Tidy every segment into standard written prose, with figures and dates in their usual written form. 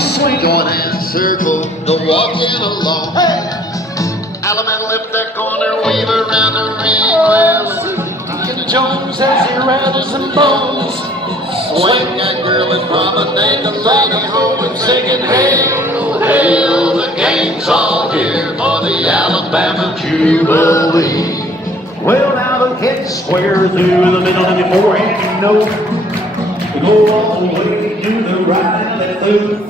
swing. Join in circle, the walking along. Hey! Alabama left that corner, weave around the ring. Well, Deacon Jones as he rattles and bones. swing that girl and promenade the lady home and singing, hail, hail, the gang's all here for the Alabama Jubilee. Well, now the kids square through the middle of your forehead, you know. You go all the way to the right and left through.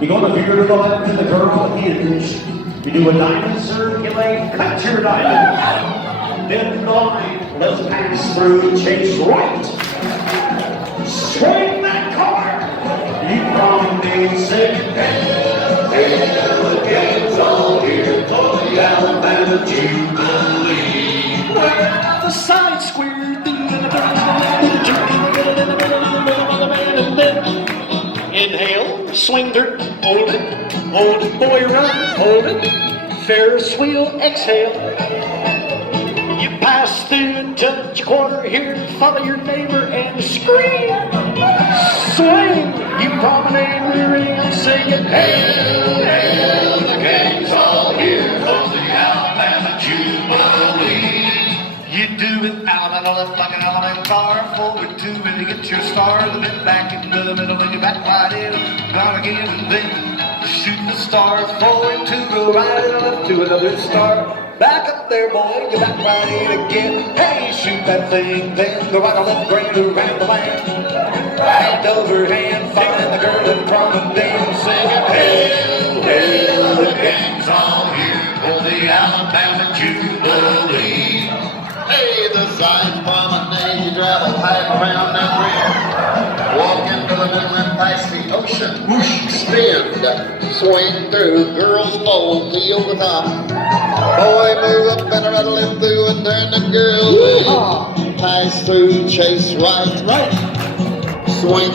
You're gonna veer to the left and the girl hinge. You do a diamond circulate, cut your diamond. Then the line, let's pass through, chase right. Swing that car. You promenade singing, hail, hail, the gang's all here for the Alabama Jubilee. Well, the side square inhale, swing dirt, hold it, boy run, hold it, Ferris wheel, exhale. You pass through and touch a quarter here and follow your neighbor and scream. Swing, you promenade the ring, singing, hail, hail, the gang's all here for the Alabama Jubilee. You do it out on the left like an Alabama car, forward two and you get your star, then back into the middle and you back right in, down again and then shoot the star, forward two, go right and left to another star. Back up there, boy, you back right in again. Hey, shoot that thing, then go right on left, grand around the land. Hand over hand, find the girl in promenade, singing, hail, hail, the gang's all here for the Alabama Jubilee. Hey, the signs promenade, you drive a pipe around that rim. Walk into the middle and past the ocean. Whoosh, spin, swing through, girls fall, knee over top. Boy, move up and rattle him through and turn the girl away. Pass through, chase right, swing.